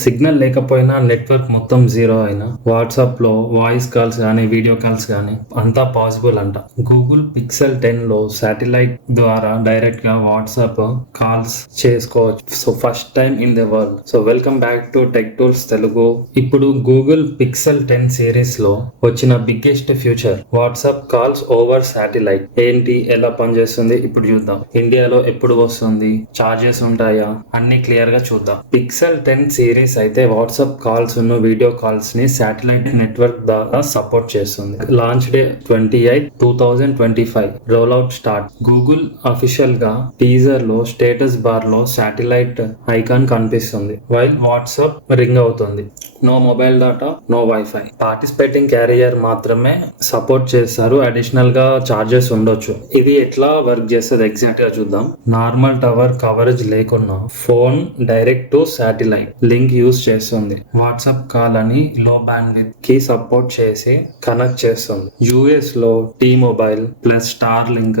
Signal లేకపోయినా network మొత్తం zero అయినా వాట్సాప్ లో వాయిస్ కాల్స్ కానీ వీడియో కాల్స్ కానీ అంతా పాసిబుల్ అంట. గూగుల్ పిక్సెల్ 10 లో శాటిలైట్ ద్వారా డైరెక్ట్ గా వాట్సాప్ కాల్స్ చేసుకోవచ్చు. So first time in the world. So welcome back to tech tools Telugu. ఇప్పుడు గూగుల్ పిక్సెల్ 10 సిరీస్ లో వచ్చిన biggest future WhatsApp calls over satellite. ఏంటి, ఎలా పనిచేస్తుంది ఇప్పుడు చూద్దాం. ఇండియాలో ఎప్పుడు వస్తుంది, చార్జెస్ ఉంటాయా, అన్ని క్లియర్ గా చూద్దాం. పిక్సెల్ 10 సిరీస్ అయితే వాట్సాప్ కాల్స్ వీడియో కాల్స్ ని శాటిలైట్ నెట్వర్క్ ద్వారా సపోర్ట్ చేస్తుంది. Launch day 28 2025. Roll out start. Google official గా టీజర్ లో స్టేటస్ బార్ లో శాటిలైట్ ఐకాన్ కనిపిస్తుంది వైల్ వాట్సాప్ రింగ్ అవుతుంది. No mobile data, no wifi. Participating carrier మాత్రమే సపోర్ట్ చేస్తారు. అడిషనల్ గా చార్జెస్ ఉండొచ్చు. ఇది ఎట్లా వర్క్ చేస్తుంది ఎగ్జాక్ట్ గా చూద్దాం. నార్మల్ టవర్ కవరేజ్ లేకున్నా phone direct to satellite link use చేస్తుంది. వాట్సాప్ కాల్ అని లో బ్యాండ్విడ్త్ కి సపోర్ట్ చేసి కనెక్ట్ చేస్తుంది. యుఎస్ లో T mobile plus Starlink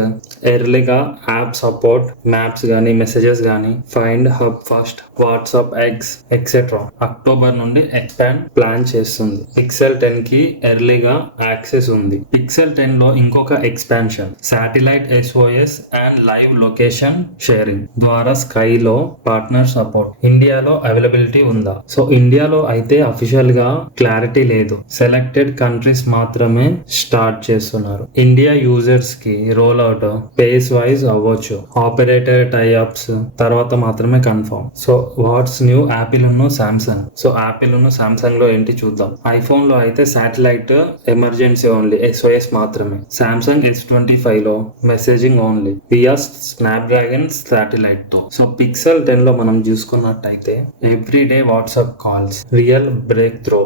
ఎర్లీగా యాప్ సపోర్ట్, మ్యాప్స్ గానీ మెసేజెస్ గానీ, find hub first, WhatsApp X etcetera October నుండి ఎక్స్పాండ్ ప్లాన్ చేస్తుంది. పిక్సెల్ 10 కి ఎర్లీగా యాక్సెస్ ఉంది. పిక్సెల్ 10 లో ఇంకొక expansion satellite SOS and live location sharing ద్వారా స్కైలో పార్ట్నర్ సపోర్ట్. ఇండియాలో అవైలబిలిటీ ఉందా? సో ఇండియాలో అయితే అఫీషియల్ గా క్లారిటీ లేదు. సెలెక్టెడ్ కంట్రీస్ మాత్రమే స్టార్ట్ చేస్తున్నారు. ఇండియా యూజర్స్ కి రోల్ అవుట్ పేస్ వైజ్ అవ్వచ్చు. ఆపరేటర్ టైఅప్స్ తర్వాత మాత్రమే confirm. So what's new Apple Samsung. So Apple Samsung లో ఏంటి చూద్దాం. ఐఫోన్ లో అయితే శాటిలైట్ ఎమర్జెన్సీ ఓన్లీ SOS మాత్రమే. సామ్సంగ్ S25 లో messaging only via Snapdragon satellite తో. సో పిక్సెల్ 10 లో మనం చూసుకున్నట్టయితే everyday WhatsApp calls, real break throw.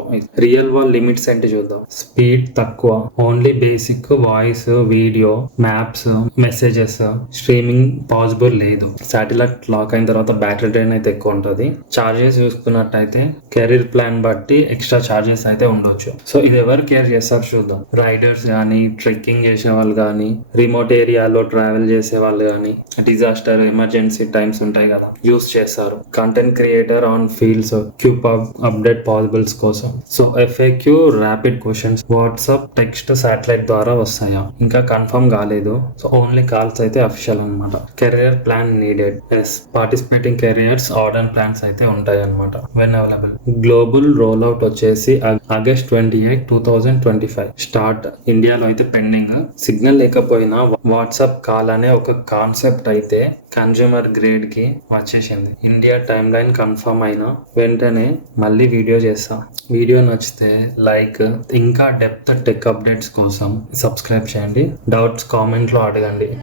Real world limits ఏంటి చూద్దాం. స్పీడ్ తక్కువ, only basic voice, video, maps, messages, streaming possible లేదు. శాటిలైట్ లాక్ అయిన తర్వాత బ్యాటరీ డ్రైన్ అయితే ఎక్కువ ఉంటుంది. చార్జెస్ చూసుకున్నట్టయితే కెరీర్ ప్లాన్ బట్టి ఎక్స్ట్రా చార్జెస్ అయితే ఉండొచ్చు. సో ఇది ఎవరు కేర్ చేస్తారు చూద్దాం. రైడర్స్ కానీ, ట్రెక్కింగ్ చేసే వాళ్ళు కానీ, రిమోట్ ఏరియాలో ట్రావెల్ చేసే వాళ్ళు కానీ, డిజాస్టర్ ఎమర్జెన్సీ టైమ్స్ ఉంటాయి కదా, యూస్ చేస్తారు. కంటెంట్ క్రియేటర్ ఆన్ ఫీల్డ్స్, క్యూప్ అప్డేట్ పాసిబుల్స్ కోసం. So FAQ rapid questions WhatsApp text satellite ద్వారా వస్తాయా, ఇంకా కన్ఫర్మ్ కాలేదు. సో ఓన్లీ కాల్స్ అయితే అఫీషియల్ అనమాట. Carrier plan needed. Participating carriers order plans అయితే ఉంటాయి అనమాట when available. Global roll out వచ్చేసి ఆగస్ట్ 28 2025 స్టార్ట్. ఇండియాలో అయితే పెండింగ్. సిగ్నల్ లేకపోయినా వాట్సాప్ కాల్ అనే ఒక కాన్సెప్ట్ అయితే కన్జ్యూమర్ గ్రేడ్ కి వచ్చేసింది. ఇండియా టైమ్ లైన్ కన్ఫర్మ్ అయినా వెంటనే మళ్ళీ వీడియో చేస్తా. వీడియో నచ్చితే లైక్, ఇంకా డెప్త్ టెక్ అప్డేట్స్ కోసం సబ్స్క్రైబ్ చేయండి. డౌట్స్ కామెంట్ లో అడగండి.